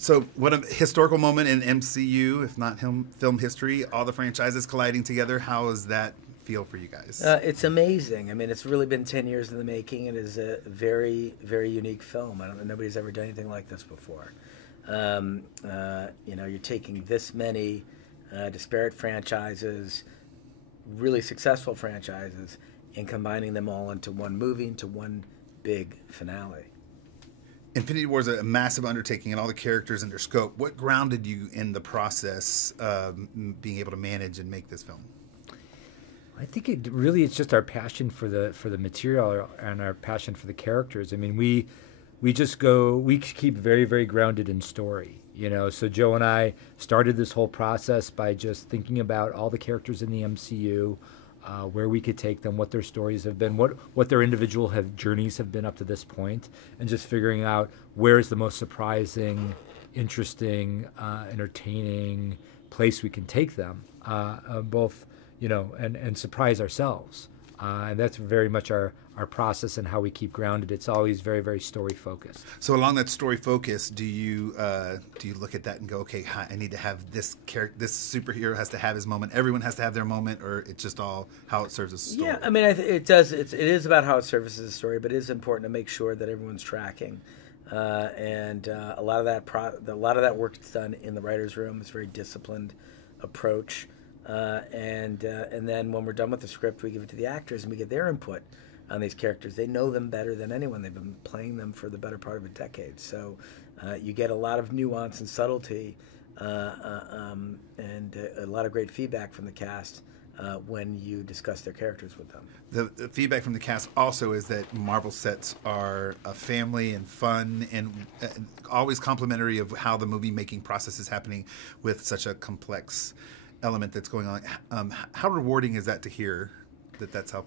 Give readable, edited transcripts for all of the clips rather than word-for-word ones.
So, what a historical moment in MCU, if not film history, all the franchises colliding together. How does that feel for you guys? It's amazing. I mean, it's really been 10 years in the making. It is a very, very unique film. I don't know, nobody's ever done anything like this before. You know, you're taking this many disparate franchises, really successful franchises, and combining them all into one movie, into one big finale. Infinity War is a massive undertaking, and all the characters and their scope. What grounded you in the process of being able to manage and make this film? I think it's just our passion for the material and our passion for the characters. I mean, we keep very, very grounded in story. You know, so Joe and I started this whole process by just thinking about all the characters in the MCU, where we could take them, what their stories have been, what their individual journeys have been up to this point, and just figuring out where is the most surprising, interesting, entertaining place we can take them, both, you know, and surprise ourselves. And that's very much our process and how we keep grounded. It's always very, very story focused. So along that story focus, do you look at that and go, okay, I need to have this character, this superhero has to have his moment, everyone has to have their moment, or it's just all how it serves as a story? Yeah, I mean, it does. It is about how it services the story, but it is important to make sure that everyone's tracking. And a lot of that work is done in the writer's room. It's a very disciplined approach. And then when we're done with the script, we give it to the actors and we get their input on these characters. They know them better than anyone. They've been playing them for the better part of a decade. So you get a lot of nuance and subtlety and a lot of great feedback from the cast when you discuss their characters with them. The feedback from the cast also is that Marvel sets are a family and fun and always complimentary of how the movie making process is happening with such a complex element that's going on. How rewarding is that to hear that's how?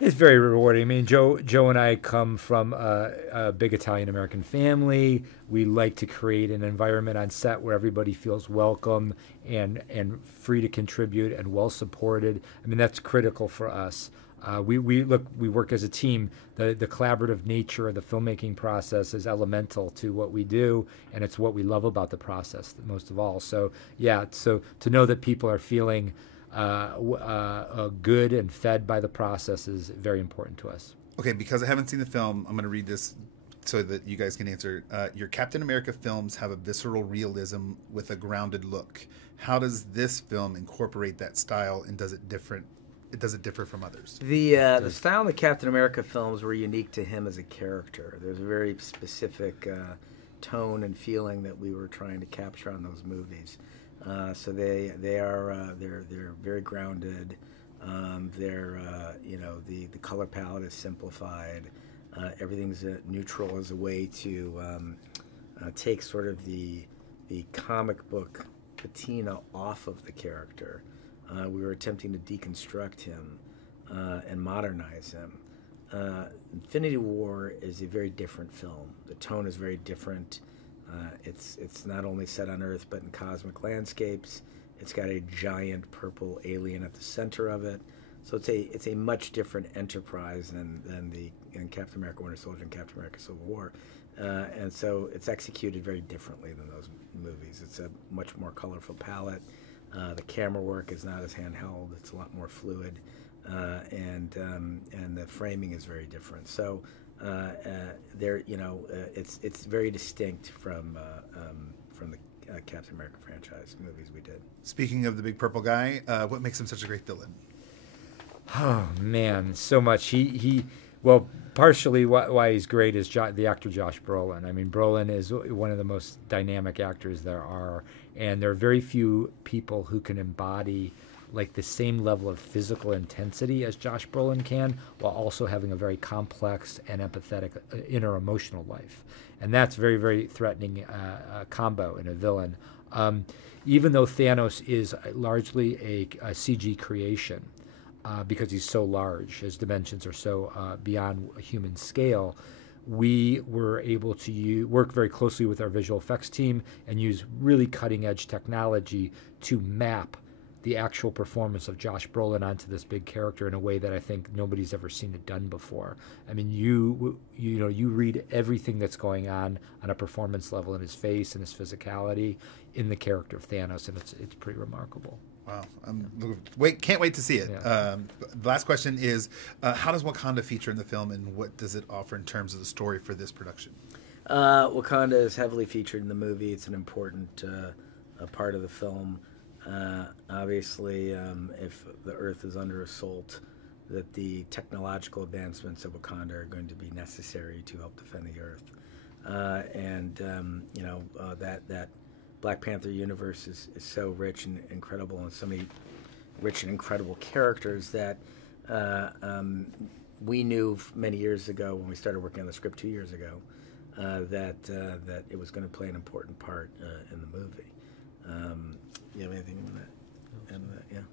It's very rewarding. I mean, Joe and I come from a big Italian-American family. We like to create an environment on set where everybody feels welcome and free to contribute and well supported. I mean, that's critical for us. We work as a team. The collaborative nature of the filmmaking process is elemental to what we do, and it's what we love about the process most of all. So yeah, so to know that people are feeling good and fed by the process is very important to us. Okay, because I haven't seen the film, I'm going to read this so that you guys can answer. Your Captain America films have a visceral realism with a grounded look. How does this film incorporate that style, and does it differ from others? The style of the Captain America films were unique to him as a character. There's a very specific tone and feeling that we were trying to capture on those movies. So they're very grounded. The color palette is simplified. Everything's neutral as a way to take sort of the comic book patina off of the character. We were attempting to deconstruct him and modernize him. Infinity War is a very different film. The tone is very different. It's not only set on Earth, but in cosmic landscapes. It's got a giant purple alien at the center of it. So it's a much different enterprise than Captain America Winter Soldier and Captain America Civil War. And so it's executed very differently than those movies. It's a much more colorful palette. The camera work is not as handheld. It's a lot more fluid. And the framing is very different. So it's very distinct from the Captain America franchise movies we did. Speaking of the big purple guy, what makes him such a great villain? Oh man, so much. Well, partially why he's great is the actor Josh Brolin. I mean, Brolin is one of the most dynamic actors there are, and there are very few people who can embody like the same level of physical intensity as Josh Brolin can, while also having a very complex and empathetic inner emotional life. And that's very, very threatening combo in a villain. Even though Thanos is largely a CG creation, because he's so large, his dimensions are so beyond a human scale, we were able to work very closely with our visual effects team and use really cutting-edge technology to map the actual performance of Josh Brolin onto this big character in a way that I think nobody's ever seen it done before. I mean, you know, you read everything that's going on a performance level in his face and his physicality in the character of Thanos, and it's pretty remarkable. Wow. Can't wait to see it. Yeah. The last question is, how does Wakanda feature in the film, and what does it offer in terms of the story for this production? Wakanda is heavily featured in the movie. It's an important part of the film. Obviously, if the Earth is under assault, that the technological advancements of Wakanda are going to be necessary to help defend the Earth. That Black Panther universe is so rich and incredible, and so many rich and incredible characters that we knew many years ago when we started working on the script 2 years ago that it was going to play an important part in the movie. You have anything on that? Yeah.